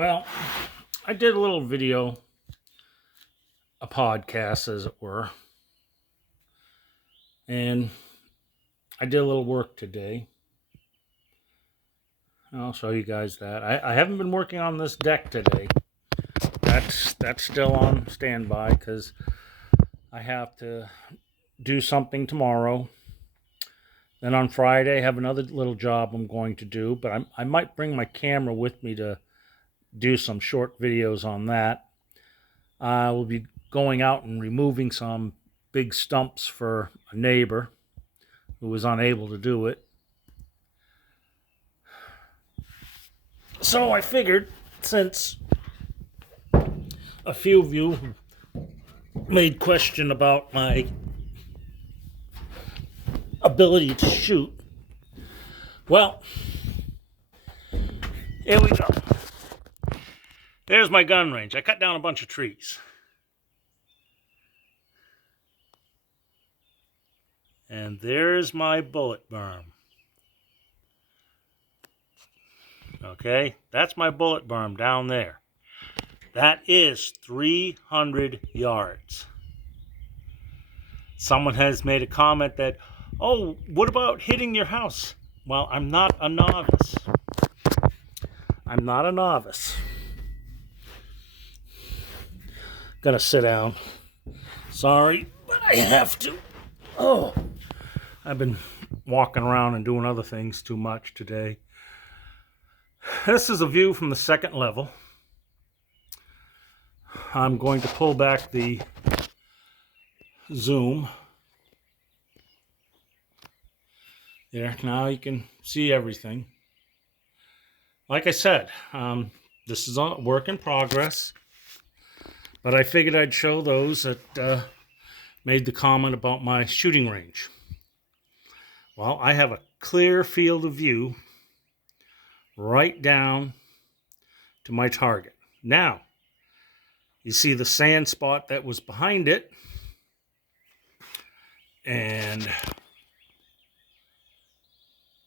Well, I did a little video, a podcast as it were, and I did a little work today. I'll show you guys that. I haven't been working on this deck today. That's still on standby because I have to do something tomorrow. Then on Friday, I have another little job I'm going to do, but I might bring my camera with me to do some short videos on that. I will be going out and removing some big stumps for a neighbor who was unable to do it. So I figured, since a few of you made question about my ability to shoot, well, here we go. There's my gun range. I cut down a bunch of trees. And there's my bullet berm. Okay, that's my bullet berm down there. That is 300 yards. Someone has made a comment that, oh, what about hitting your house? Well, I'm not a novice. I'm not a novice. Gotta sit down. Sorry, but I have to. Oh, I've been walking around and doing other things too much today. This is a view from the second level. I'm going to pull back the zoom. There, now you can see everything. Like I said, this is a work in progress, but I figured I'd show those that made the comment about my shooting range. Well, I have a clear field of view right down to my target. Now, you see the sand spot that was behind it, and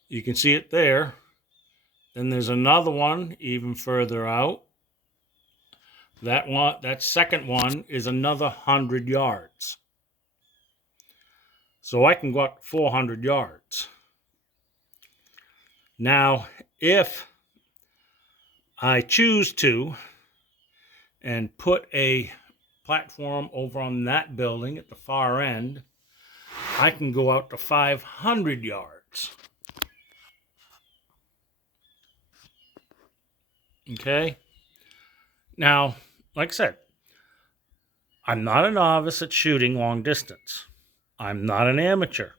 you can see it there. Then there's another one even further out. That second one is another 100 yards. So I can go up to 400 yards. Now, if I choose to and put a platform over on that building at the far end, I can go out to 500 yards. Okay? Now, like I said, I'm not a novice at shooting long distance. I'm not an amateur.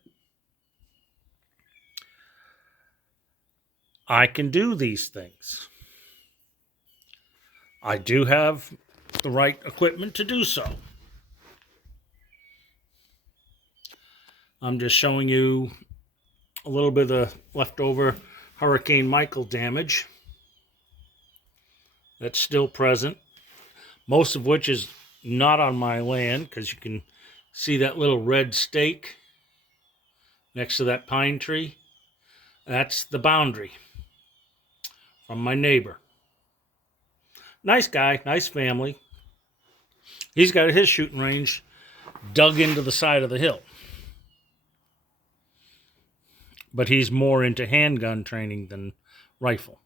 I can do these things. I do have the right equipment to do so. I'm just showing you a little bit of the leftover Hurricane Michael damage that's still present, most of which is not on my land, because you can see that little red stake next to that pine tree. That's the boundary from my neighbor. Nice guy, nice family. He's got his shooting range dug into the side of the hill. But he's more into handgun training than rifle.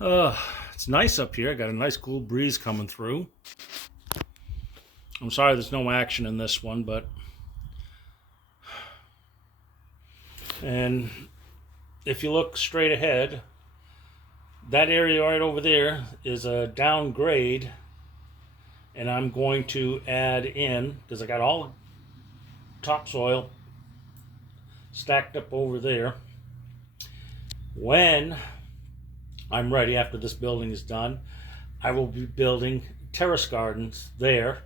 Oh, man. It's nice up here. I got a nice cool breeze coming through. I'm sorry there's no action in this one, but... And if you look straight ahead, that area right over there is a downgrade, and I'm going to add in, because I got all topsoil stacked up over there. When I'm ready, after this building is done, I will be building terrace gardens there,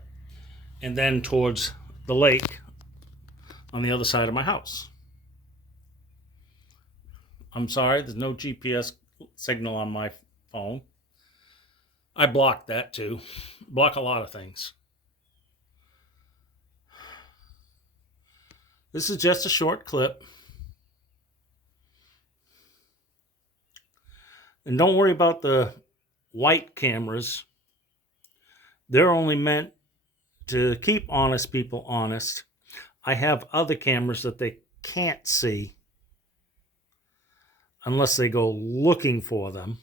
and then towards the lake on the other side of my house. I'm sorry, there's no GPS signal on my phone. I block that too. Block a lot of things. This is just a short clip. And don't worry about the white cameras. They're only meant to keep honest people honest. I have other cameras that they can't see unless they go looking for them.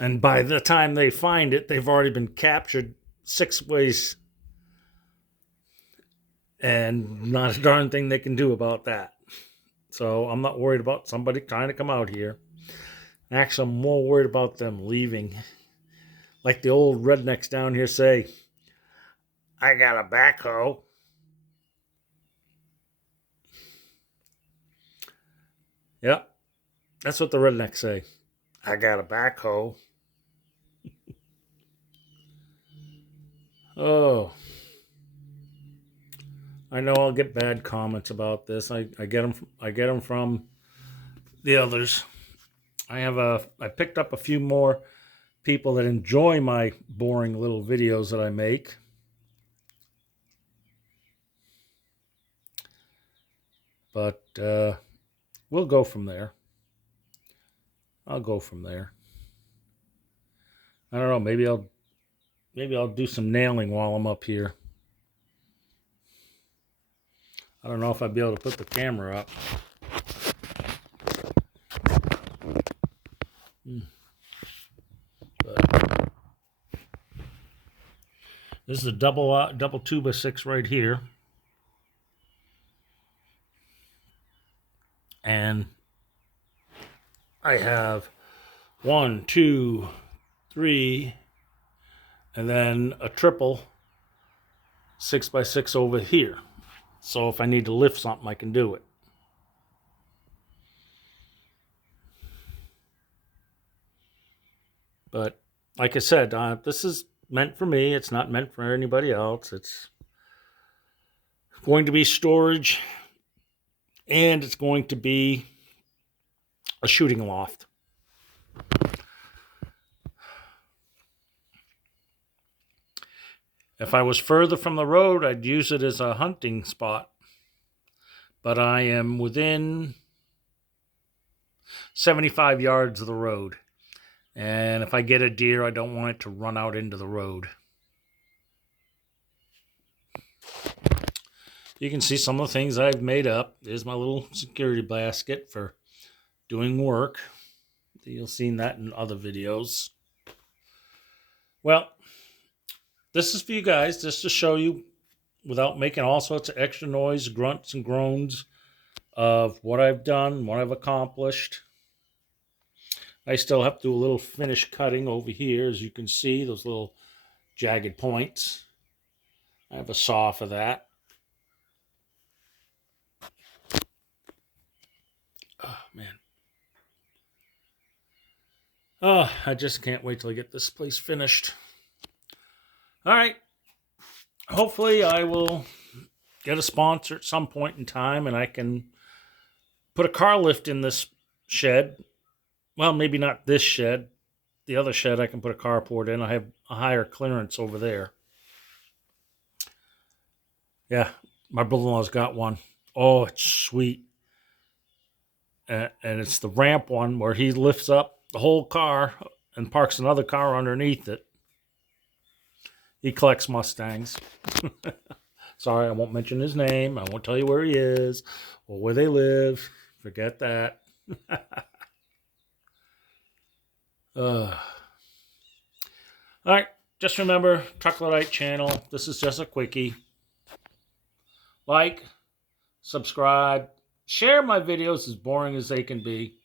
And by the time they find it, they've already been captured 6 ways. And not a darn thing they can do about that. So I'm not worried about somebody trying to come out here. Actually, I'm more worried about them leaving. Like the old rednecks down here say, I got a backhoe. Yep, that's what the rednecks say. I got a backhoe. Oh, I know I'll get bad comments about this. I get them from the others. I picked up a few more people that enjoy my boring little videos that I make. But we'll go from there. I'll go from there. I don't know, maybe I'll do some nailing while I'm up here. I don't know if I'll be able to put the camera up. But this is a double 2x6 right here. And I have 1, 2, 3, and then a triple 6x6 over here. So if I need to lift something, I can do it. But like I said, this is meant for me. It's not meant for anybody else. It's going to be storage, and it's going to be a shooting loft. If I was further from the road, I'd use it as a hunting spot. But I am within 75 yards of the road. And if I get a deer, I don't want it to run out into the road. You can see some of the things I've made up. There's my little security basket for doing work. You'll see that in other videos. Well, this is for you guys, just to show you, without making all sorts of extra noise, grunts and groans, of what I've done, what I've accomplished. I still have to do a little finish cutting over here, as you can see, those little jagged points. I have a saw for that. Oh, man. Oh, I just can't wait till I get this place finished. All right. Hopefully I will get a sponsor at some point in time, and I can put a car lift in this shed. Well, maybe not this shed. The other shed I can put a carport in. I have a higher clearance over there. Yeah, my brother-in-law's got one. Oh, it's sweet. And it's the ramp one where he lifts up the whole car and parks another car underneath it. He collects Mustangs. Sorry, I won't mention his name. I won't tell you where he is or where they live. Forget that. All right, just remember, Truck Luddite channel. This is just a quickie. Like, subscribe, share my videos, as boring as they can be.